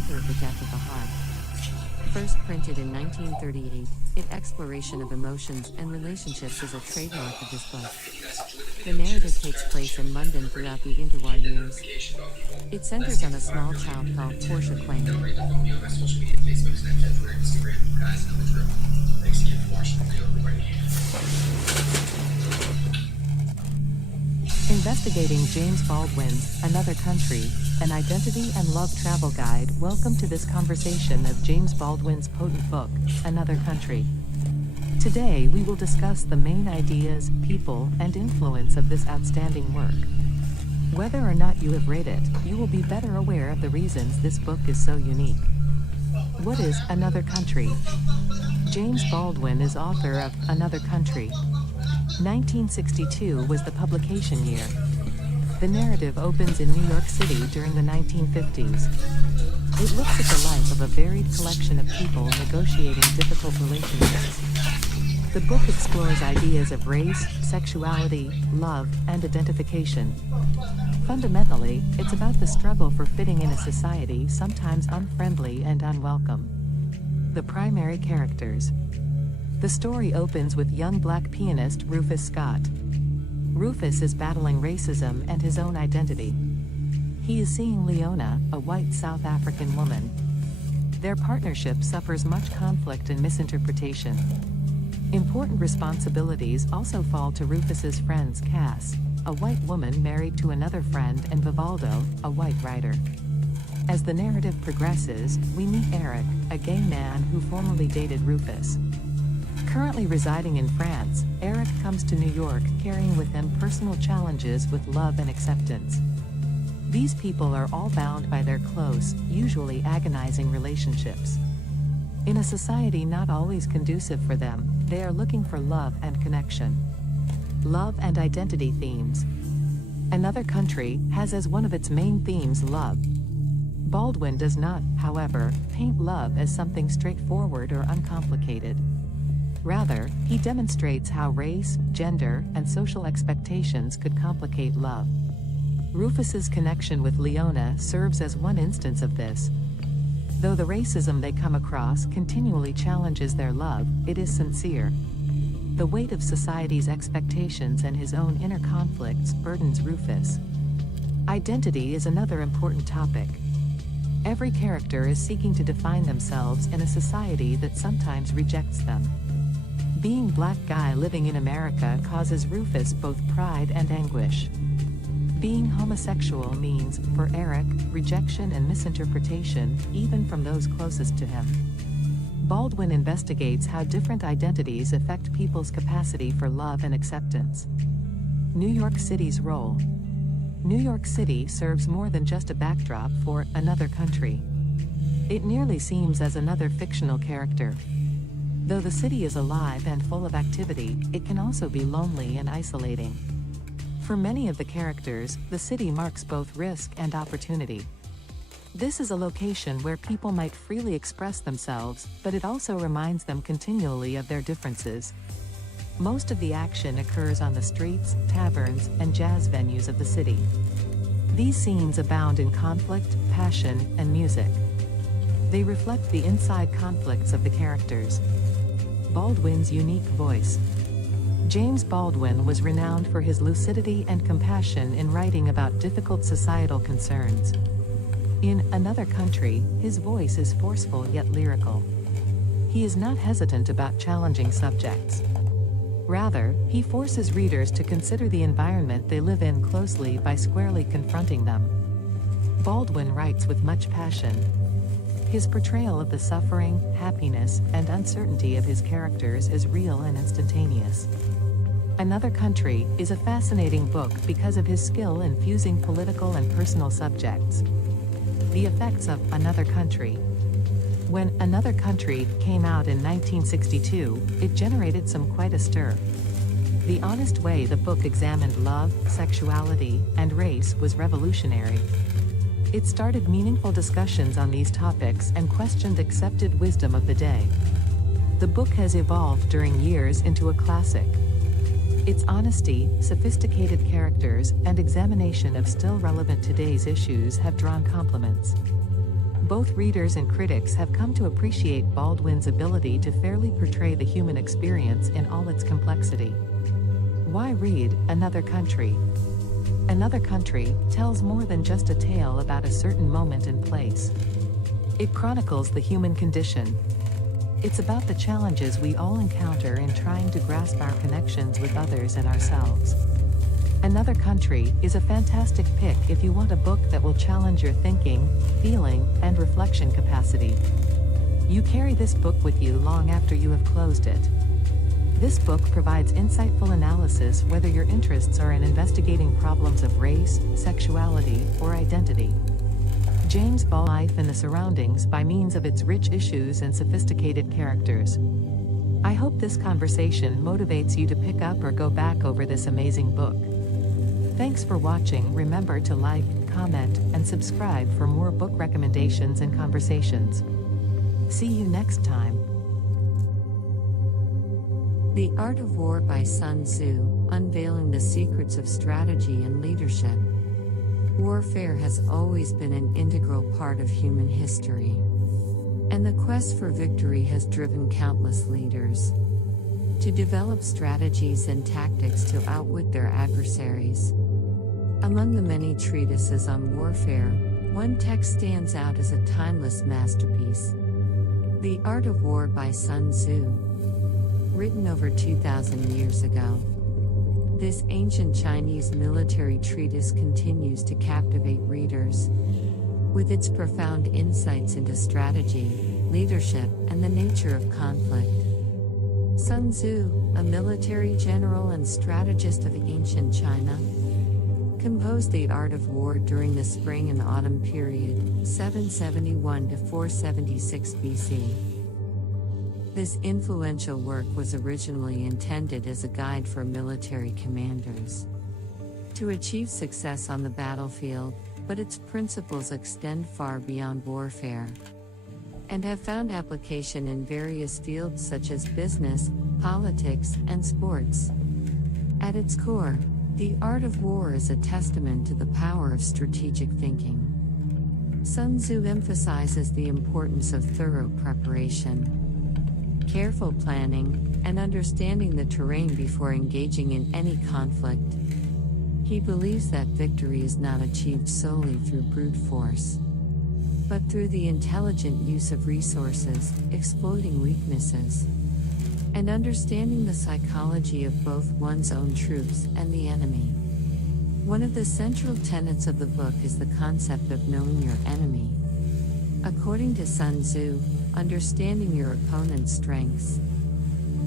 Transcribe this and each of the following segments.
author of The Death of the Heart. First printed in 1938, its exploration of emotions and relationships is a trademark of this book. The narrative takes place in London throughout the interwar years. It centers on a small child called Portia Quinn. Investigating James Baldwin's Another Country, an identity and love travel guide. Welcome to this conversation of James Baldwin's potent book, Another Country. Today we will discuss the main ideas, people, and influence of this outstanding work. Whether or not you have read it, you will be better aware of the reasons this book is so unique. What is Another Country? James Baldwin is author of Another Country. 1962 was the publication year. The narrative opens in New York City during the 1950s. It looks at the life of a varied collection of people negotiating difficult relationships. The book explores ideas of race, sexuality, love, and identification. Fundamentally, it's about the struggle for fitting in a society sometimes unfriendly and unwelcome. The primary characters. The story opens with young black pianist Rufus Scott. Rufus is battling racism and his own identity. He is seeing Leona, a white South African woman. Their partnership suffers much conflict and misinterpretation. Important responsibilities also fall to Rufus's friends Cass, a white woman married to another friend, and Vivaldo, a white writer. As the narrative progresses, we meet Eric, a gay man who formerly dated Rufus. Currently residing in France, Eric comes to New York carrying with him personal challenges with love and acceptance. These people are all bound by their close, usually agonizing relationships. In a society not always conducive for them, they are looking for love and connection. Love and identity themes. Another Country has as one of its main themes love. Baldwin does not, however, paint love as something straightforward or uncomplicated. Rather, he demonstrates how race, gender, and social expectations could complicate love. Rufus's connection with Leona serves as one instance of this. Though the racism they come across continually challenges their love, it is sincere. The weight of society's expectations and his own inner conflicts burdens Rufus. Identity is another important topic. Every character is seeking to define themselves in a society that sometimes rejects them. Being black guy living in America causes Rufus both pride and anguish. Being homosexual means, for Eric, rejection and misinterpretation, even from those closest to him. Baldwin investigates how different identities affect people's capacity for love and acceptance. New York City's role. New York City serves more than just a backdrop for Another Country. It nearly seems as another fictional character. Though the city is alive and full of activity, it can also be lonely and isolating. For many of the characters, the city marks both risk and opportunity. This is a location where people might freely express themselves, but it also reminds them continually of their differences. Most of the action occurs on the streets, taverns, and jazz venues of the city. These scenes abound in conflict, passion, and music. They reflect the inside conflicts of the characters. Baldwin's unique voice. James Baldwin was renowned for his lucidity and compassion in writing about difficult societal concerns. In Another Country, his voice is forceful yet lyrical. He is not hesitant about challenging subjects. Rather, he forces readers to consider the environment they live in closely by squarely confronting them. Baldwin writes with much passion. His portrayal of the suffering, happiness, and uncertainty of his characters is real and instantaneous. Another Country is a fascinating book because of his skill in fusing political and personal subjects. The effects of Another Country. When Another Country came out in 1962, it generated quite a stir. The honest way the book examined love, sexuality, and race was revolutionary. It started meaningful discussions on these topics and questioned accepted wisdom of the day. The book has evolved during years into a classic. Its honesty, sophisticated characters, and examination of still relevant today's issues have drawn compliments. Both readers and critics have come to appreciate Baldwin's ability to fairly portray the human experience in all its complexity. Why read Another Country? Another Country tells more than just a tale about a certain moment and place. It chronicles the human condition. It's about the challenges we all encounter in trying to grasp our connections with others and ourselves. Another Country is a fantastic pick if you want a book that will challenge your thinking, feeling, and reflection capacity. You carry this book with you long after you have closed it. This book provides insightful analysis whether your interests are in investigating problems of race, sexuality, or identity. James Baldwin's life and the surroundings by means of its rich issues and sophisticated characters. I hope this conversation motivates you to pick up or go back over this amazing book. Thanks for watching. Remember to like, comment, and subscribe for more book recommendations and conversations. See you next time. The Art of War by Sun Tzu, unveiling the secrets of strategy and leadership. Warfare has always been an integral part of human history, and the quest for victory has driven countless leaders to develop strategies and tactics to outwit their adversaries. Among the many treatises on warfare, one text stands out as a timeless masterpiece. The Art of War by Sun Tzu. Written over 2,000 years ago, this ancient Chinese military treatise continues to captivate readers with its profound insights into strategy, leadership, and the nature of conflict. Sun Tzu, a military general and strategist of ancient China, composed The Art of War during the spring and autumn period, 771 to 476 BC. This influential work was originally intended as a guide for military commanders to achieve success on the battlefield, but its principles extend far beyond warfare and have found application in various fields such as business, politics, and sports. At its core, The Art of War is a testament to the power of strategic thinking. Sun Tzu emphasizes the importance of thorough preparation, careful planning, and understanding the terrain before engaging in any conflict. He believes that victory is not achieved solely through brute force, but through the intelligent use of resources, exploiting weaknesses, and understanding the psychology of both one's own troops and the enemy. One of the central tenets of the book is the concept of knowing your enemy. According to Sun Tzu, understanding your opponent's strengths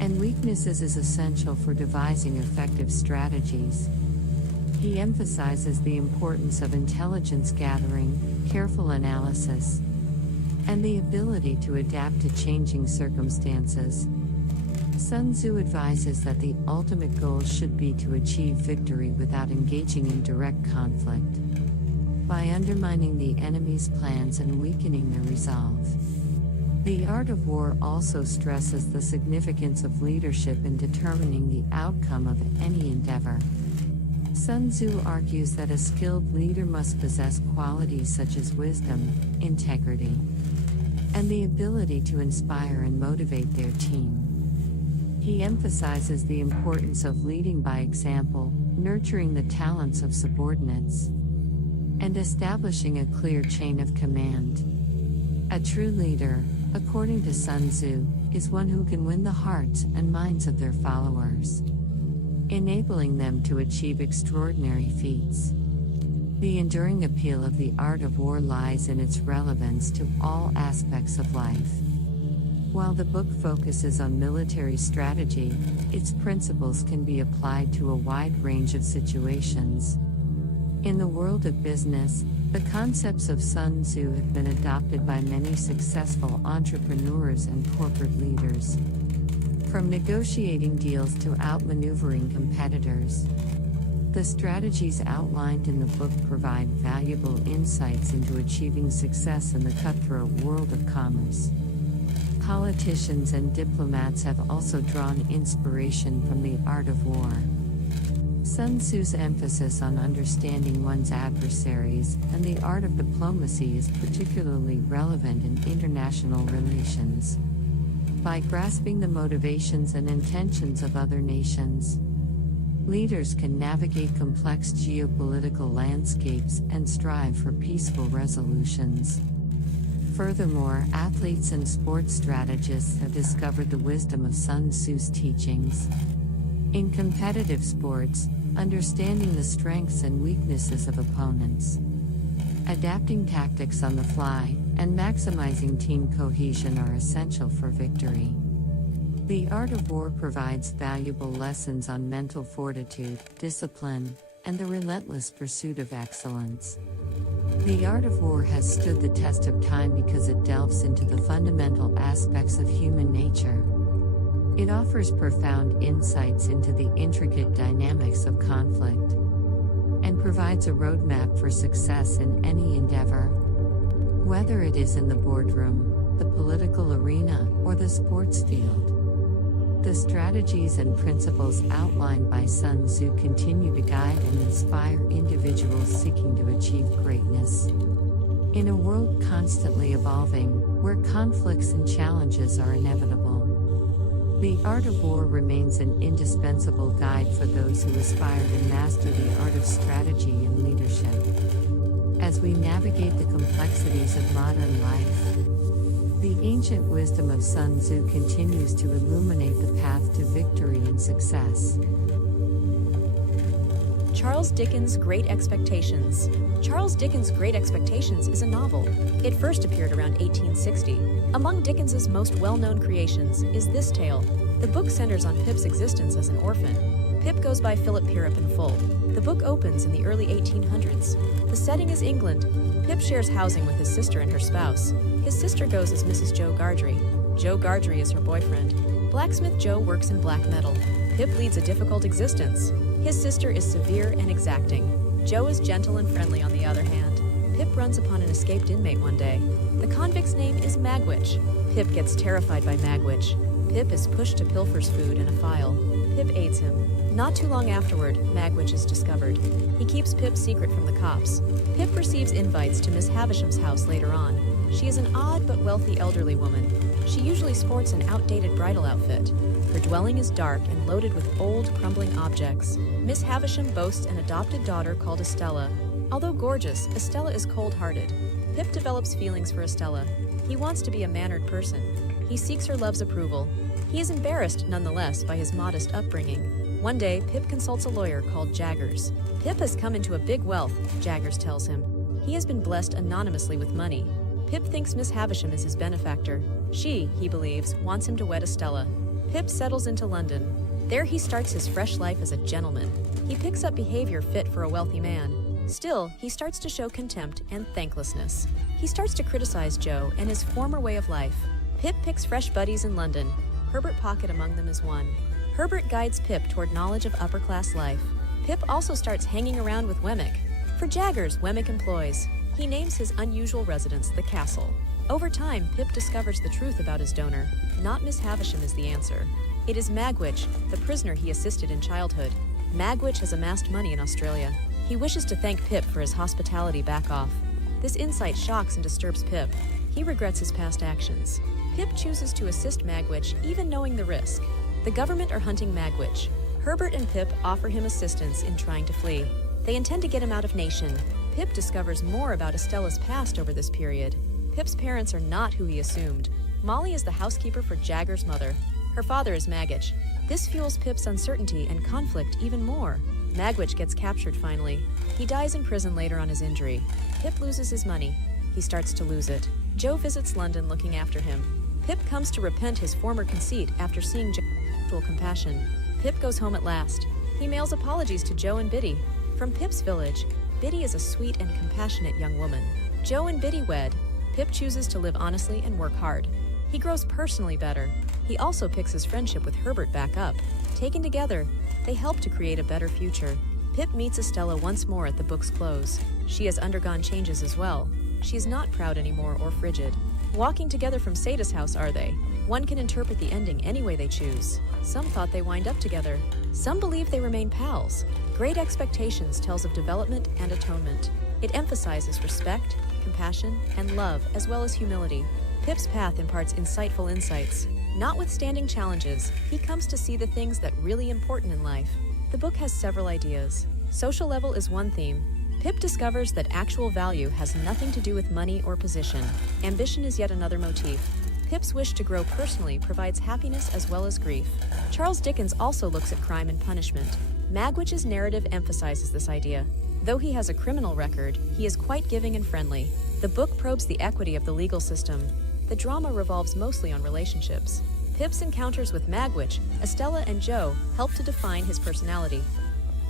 and weaknesses is essential for devising effective strategies. He emphasizes the importance of intelligence gathering, careful analysis, and the ability to adapt to changing circumstances. Sun Tzu advises that the ultimate goal should be to achieve victory without engaging in direct conflict, by undermining the enemy's plans and weakening their resolve. The Art of War also stresses the significance of leadership in determining the outcome of any endeavor. Sun Tzu argues that a skilled leader must possess qualities such as wisdom, integrity, and the ability to inspire and motivate their team. He emphasizes the importance of leading by example, nurturing the talents of subordinates, and establishing a clear chain of command. A true leader, according to Sun Tzu, is one who can win the hearts and minds of their followers, enabling them to achieve extraordinary feats. The enduring appeal of the Art of War lies in its relevance to all aspects of life. While the book focuses on military strategy, its principles can be applied to a wide range of situations. In the world of business, the concepts of Sun Tzu have been adopted by many successful entrepreneurs and corporate leaders. From negotiating deals to outmaneuvering competitors, the strategies outlined in the book provide valuable insights into achieving success in the cutthroat world of commerce. Politicians and diplomats have also drawn inspiration from the Art of War. Sun Tzu's emphasis on understanding one's adversaries and the art of diplomacy is particularly relevant in international relations. By grasping the motivations and intentions of other nations, leaders can navigate complex geopolitical landscapes and strive for peaceful resolutions. Furthermore, athletes and sports strategists have discovered the wisdom of Sun Tzu's teachings. In competitive sports, understanding the strengths and weaknesses of opponents, adapting tactics on the fly, and maximizing team cohesion are essential for victory. The art of war provides valuable lessons on mental fortitude, discipline, and the relentless pursuit of excellence. The art of war has stood the test of time because it delves into the fundamental aspects of human nature. It offers profound insights into the intricate dynamics of conflict and provides a roadmap for success in any endeavor. Whether it is in the boardroom, the political arena, or the sports field, the strategies and principles outlined by Sun Tzu continue to guide and inspire individuals seeking to achieve greatness. In a world constantly evolving, where conflicts and challenges are inevitable, the art of war remains an indispensable guide for those who aspire to master the art of strategy and leadership. As we navigate the complexities of modern life, the ancient wisdom of Sun Tzu continues to illuminate the path to victory and success. Charles Dickens' Great Expectations. Charles Dickens' Great Expectations is a novel. It first appeared around 1860. Among Dickens's most well-known creations is this tale. The book centers on Pip's existence as an orphan. Pip goes by Philip Pirrip in full. The book opens in the early 1800s. The setting is England. Pip shares housing with his sister and her spouse. His sister goes as Mrs. Joe Gardry. Joe Gardry is her boyfriend. Blacksmith Joe works in black metal. Pip leads a difficult existence. His sister is severe and exacting. Joe is gentle and friendly on the other hand. Pip runs upon an escaped inmate one day. The convict's name is Magwitch. Pip gets terrified by Magwitch. Pip is pushed to pilfer's food in a file. Pip aids him. Not too long afterward, Magwitch is discovered. He keeps Pip's secret from the cops. Pip receives invites to Miss Havisham's house later on. She is an odd but wealthy elderly woman. She usually sports an outdated bridal outfit. Her dwelling is dark and loaded with old, crumbling objects. Miss Havisham boasts an adopted daughter called Estella. Although gorgeous, Estella is cold-hearted. Pip develops feelings for Estella. He wants to be a mannered person. He seeks her love's approval. He is embarrassed, nonetheless, by his modest upbringing. One day, Pip consults a lawyer called Jaggers. Pip has come into a big wealth, Jaggers tells him. He has been blessed anonymously with money. Pip thinks Miss Havisham is his benefactor. She, he believes, wants him to wed Estella. Pip settles into London. There he starts his fresh life as a gentleman. He picks up behavior fit for a wealthy man. Still, he starts to show contempt and thanklessness. He starts to criticize Joe and his former way of life. Pip picks fresh buddies in London. Herbert Pocket among them is one. Herbert guides Pip toward knowledge of upper-class life. Pip also starts hanging around with Wemmick. For Jaggers, Wemmick employs. He names his unusual residence the Castle. Over time, Pip discovers the truth about his donor. Not Miss Havisham is the answer. It is Magwitch, the prisoner he assisted in childhood. Magwitch has amassed money in Australia. He wishes to thank Pip for his hospitality back off. This insight shocks and disturbs Pip. He regrets his past actions. Pip chooses to assist Magwitch, even knowing the risk. The government are hunting Magwitch. Herbert and Pip offer him assistance in trying to flee. They intend to get him out of nation. Pip discovers more about Estella's past over this period. Pip's parents are not who he assumed. Molly is the housekeeper for Jagger's mother. Her father is Magwitch. This fuels Pip's uncertainty and conflict even more. Magwitch gets captured finally. He dies in prison later on his injury. Pip loses his money. He starts to lose it. Joe visits London looking after him. Pip comes to repent his former conceit after seeing Joe's actual compassion. Pip goes home at last. He mails apologies to Joe and Biddy. From Pip's village, Biddy is a sweet and compassionate young woman. Joe and Biddy wed. Pip chooses to live honestly and work hard. He grows personally better. He also picks his friendship with Herbert back up. Taken together, they help to create a better future. Pip meets Estella once more at the book's close. She has undergone changes as well. She is not proud anymore or frigid. Walking together from Sada's house, are they? One can interpret the ending any way they choose. Some thought they wind up together. Some believe they remain pals. Great Expectations tells of development and atonement. It emphasizes respect, compassion, and love, as well as humility. Pip's path imparts insightful insights. Notwithstanding challenges, he comes to see the things that really important in life. The book has several ideas. Social level is one theme. Pip discovers that actual value has nothing to do with money or position. Ambition is yet another motif. Pip's wish to grow personally provides happiness as well as grief. Charles Dickens also looks at crime and punishment. Magwitch's narrative emphasizes this idea. Though he has a criminal record, he is quite giving and friendly. The book probes the equity of the legal system. The drama revolves mostly on relationships. Pip's encounters with Magwitch, Estella, and Joe help to define his personality.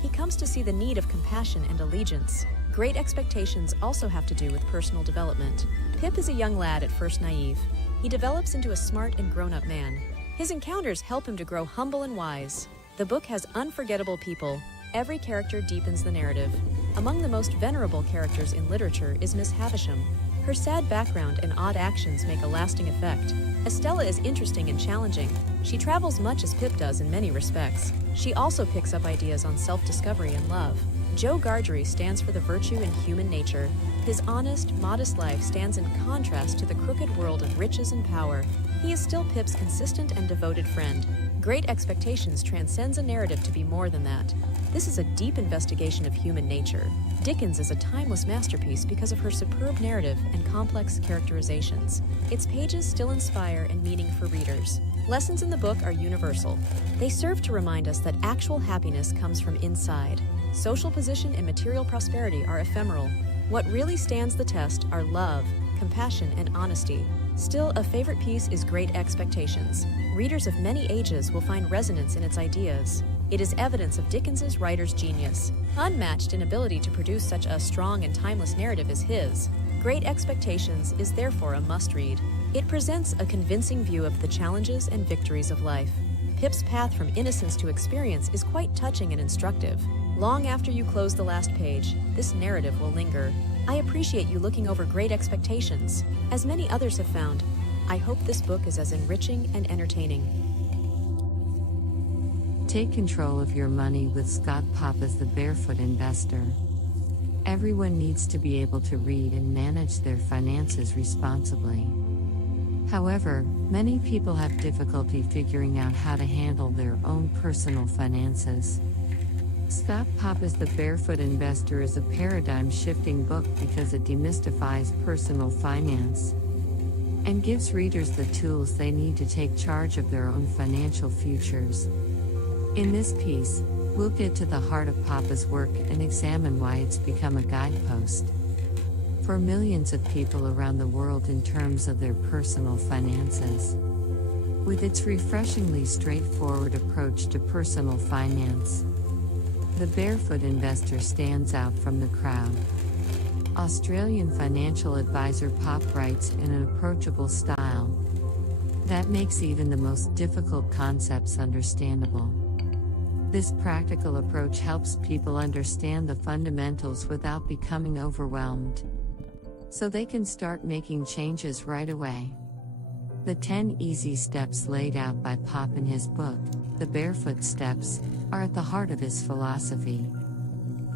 He comes to see the need of compassion and allegiance. Great Expectations also have to do with personal development. Pip is a young lad at first naive. He develops into a smart and grown-up man. His encounters help him to grow humble and wise. The book has unforgettable people. Every character deepens the narrative. Among the most venerable characters in literature is Miss Havisham. Her sad background and odd actions make a lasting effect. Estella is interesting and challenging. She travels much as Pip does in many respects. She also picks up ideas on self-discovery and love. Joe Gargery stands for the virtue in human nature. His honest, modest life stands in contrast to the crooked world of riches and power. He is still Pip's consistent and devoted friend. Great Expectations transcends a narrative to be more than that. This is a deep investigation of human nature. Dickens is a timeless masterpiece because of her superb narrative and complex characterizations. Its pages still inspire and meaning for readers. Lessons in the book are universal. They serve to remind us that actual happiness comes from inside. Social position and material prosperity are ephemeral. What really stands the test are love, compassion, and honesty. Still, a favorite piece is Great Expectations. Readers of many ages will find resonance in its ideas. It is evidence of Dickens's writer's genius. Unmatched in ability to produce such a strong and timeless narrative as his, Great Expectations is therefore a must-read. It presents a convincing view of the challenges and victories of life. Pip's path from innocence to experience is quite touching and instructive. Long after you close the last page, this narrative will linger. I appreciate you looking over Great Expectations. As many others have found, I hope this book is as enriching and entertaining. Take control of your money with Scott Papa's The Barefoot Investor. Everyone needs to be able to read and manage their finances responsibly. However, many people have difficulty figuring out how to handle their own personal finances. Scott Papa's The Barefoot Investor is a paradigm-shifting book because it demystifies personal finance and gives readers the tools they need to take charge of their own financial futures. In this piece, we'll get to the heart of Papa's work and examine why it's become a guidepost for millions of people around the world in terms of their personal finances. With its refreshingly straightforward approach to personal finance, The Barefoot Investor stands out from the crowd. Australian financial advisor Pop writes in an approachable style that makes even the most difficult concepts understandable. This practical approach helps people understand the fundamentals without becoming overwhelmed, so they can start making changes right away. The 10 easy steps laid out by Pop in his book, The Barefoot Steps, are at the heart of his philosophy.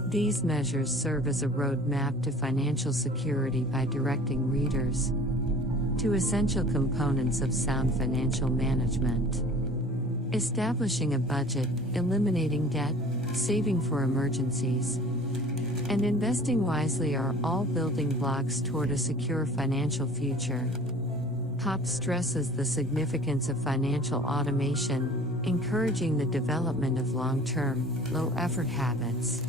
These measures serve as a roadmap to financial security by directing readers to essential components of sound financial management. Establishing a budget, eliminating debt, saving for emergencies, and investing wisely are all building blocks toward a secure financial future. Pop stresses the significance of financial automation, encouraging the development of long-term, low-effort habits.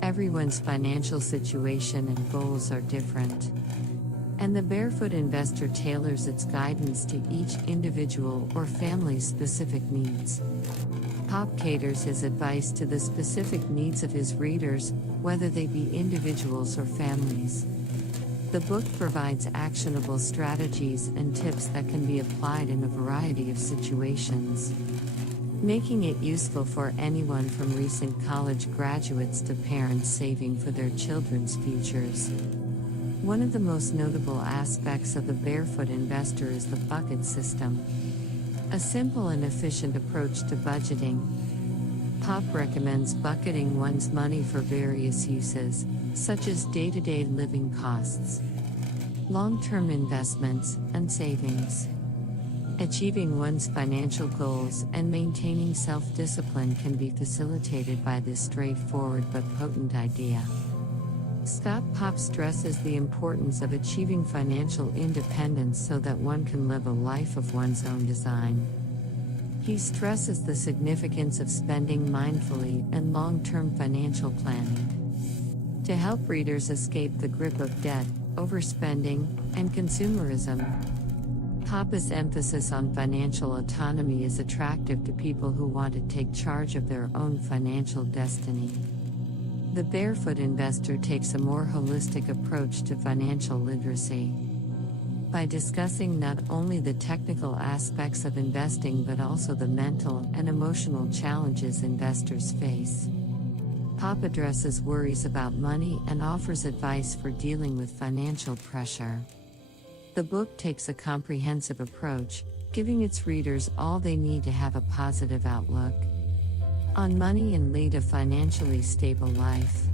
Everyone's financial situation and goals are different, and the Barefoot Investor tailors its guidance to each individual or family's specific needs. Pop caters his advice to the specific needs of his readers, whether they be individuals or families. The book provides actionable strategies and tips that can be applied in a variety of situations, making it useful for anyone from recent college graduates to parents saving for their children's futures. One of the most notable aspects of the barefoot investor is the bucket system, a simple and efficient approach to budgeting. Pop recommends bucketing one's money for various uses, such as day-to-day living costs, long-term investments, and savings. Achieving one's financial goals and maintaining self-discipline can be facilitated by this straightforward but potent idea. Pop stresses the importance of achieving financial independence so that one can live a life of one's own design. He stresses the significance of spending mindfully and long-term financial planning. To help readers escape the grip of debt, overspending, and consumerism, Pop's emphasis on financial autonomy is attractive to people who want to take charge of their own financial destiny. The barefoot investor takes a more holistic approach to financial literacy. By discussing not only the technical aspects of investing but also the mental and emotional challenges investors face, Pop addresses worries about money and offers advice for dealing with financial pressure. The book takes a comprehensive approach, giving its readers all they need to have a positive outlook on money and lead a financially stable life.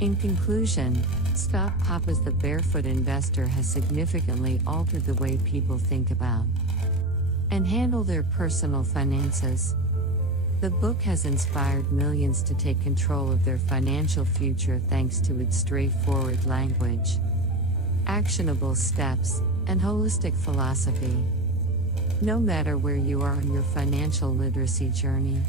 In conclusion, Pop's The Barefoot Investor has significantly altered the way people think about and handle their personal finances. The book has inspired millions to take control of their financial future thanks to its straightforward language, actionable steps, and holistic philosophy. No matter where you are on your financial literacy journey,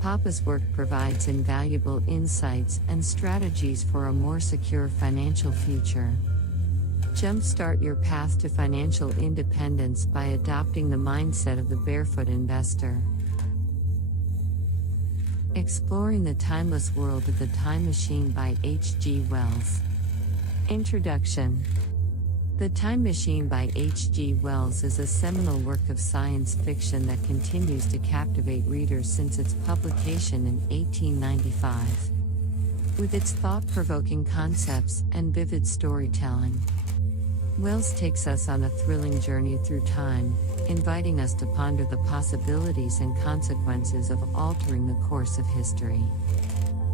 Pop's work provides invaluable insights and strategies for a more secure financial future. Jumpstart your path to financial independence by adopting the mindset of the barefoot investor. Exploring the Timeless World of the Time Machine by H.G. Wells. Introduction. The Time Machine by H.G. Wells is a seminal work of science fiction that continues to captivate readers since its publication in 1895. With its thought-provoking concepts and vivid storytelling, Wells takes us on a thrilling journey through time, inviting us to ponder the possibilities and consequences of altering the course of history.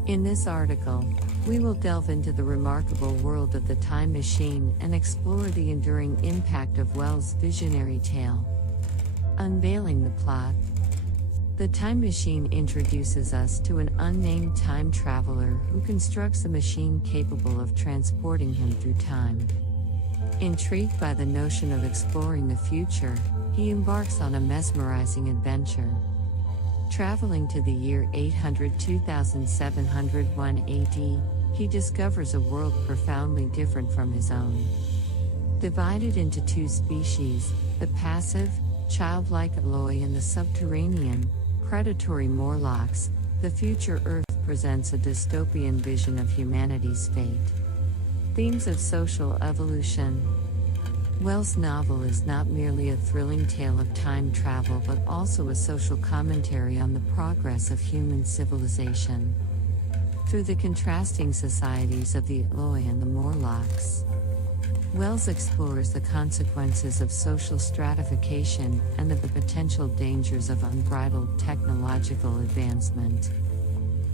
In this article, we will delve into the remarkable world of the time machine and explore the enduring impact of Wells' visionary tale. Unveiling the plot. The Time Machine introduces us to an unnamed time traveler who constructs a machine capable of transporting him through time. Intrigued by the notion of exploring the future, he embarks on a mesmerizing adventure. Traveling to the year 800 2701 AD, he discovers a world profoundly different from his own. Divided into two species, the passive, childlike Eloi and the subterranean, predatory Morlocks, the future Earth presents a dystopian vision of humanity's fate. Themes of social evolution. Wells' novel is not merely a thrilling tale of time travel but also a social commentary on the progress of human civilization. Through the contrasting societies of the Eloi and the Morlocks, Wells explores the consequences of social stratification and the potential dangers of unbridled technological advancement.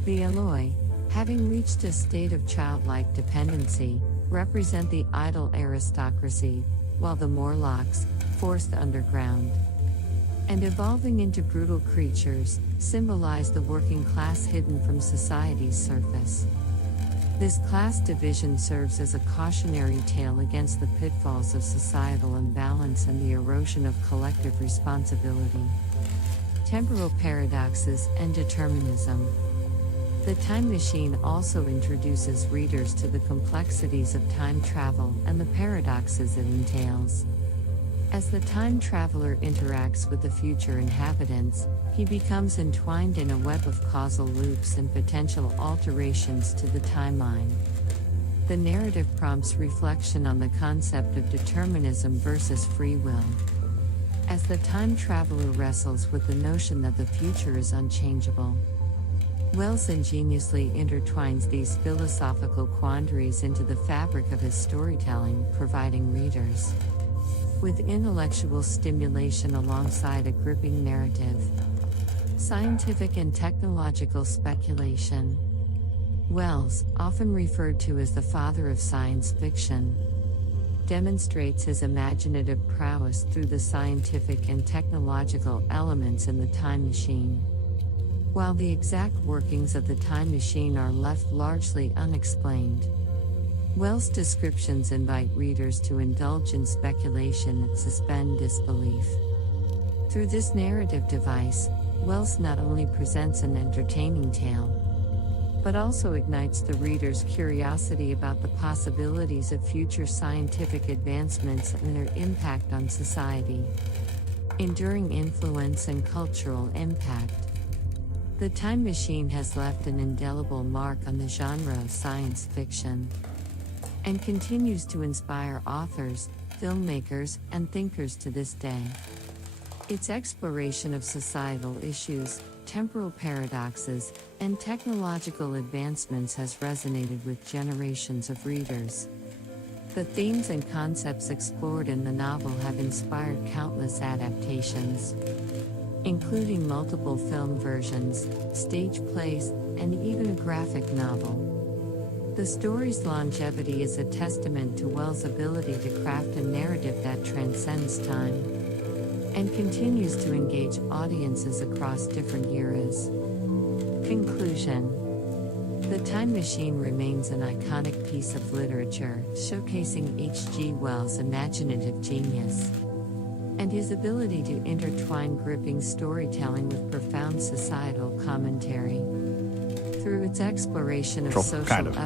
The Eloi, having reached a state of childlike dependency, represent the idle aristocracy, while the Morlocks, forced underground and evolving into brutal creatures, symbolize the working class hidden from society's surface. This class division serves as a cautionary tale against the pitfalls of societal imbalance and the erosion of collective responsibility. Temporal paradoxes and determinism. The Time Machine also introduces readers to the complexities of time travel and the paradoxes it entails. As the time traveler interacts with the future inhabitants, he becomes entwined in a web of causal loops and potential alterations to the timeline. The narrative prompts reflection on the concept of determinism versus free will, as the time traveler wrestles with the notion that the future is unchangeable. Wells ingeniously intertwines these philosophical quandaries into the fabric of his storytelling, providing readers with intellectual stimulation alongside a gripping narrative. Scientific and technological speculation. Wells, often referred to as the father of science fiction, demonstrates his imaginative prowess through the scientific and technological elements in the time machine. While the exact workings of the time machine are left largely unexplained, Wells' descriptions invite readers to indulge in speculation and suspend disbelief. Through this narrative device, Wells not only presents an entertaining tale, but also ignites the reader's curiosity about the possibilities of future scientific advancements and their impact on society. Enduring influence and cultural impact. The Time Machine has left an indelible mark on the genre of science fiction, and continues to inspire authors, filmmakers, and thinkers to this day. Its exploration of societal issues, temporal paradoxes, and technological advancements has resonated with generations of readers. The themes and concepts explored in the novel have inspired countless adaptations, including multiple film versions, stage plays, and even a graphic novel. The story's longevity is a testament to Wells' ability to craft a narrative that transcends time and continues to engage audiences across different eras. Conclusion. The Time Machine remains an iconic piece of literature, showcasing H.G. Wells' imaginative genius and his ability to intertwine gripping storytelling with profound societal commentary. Through its exploration of social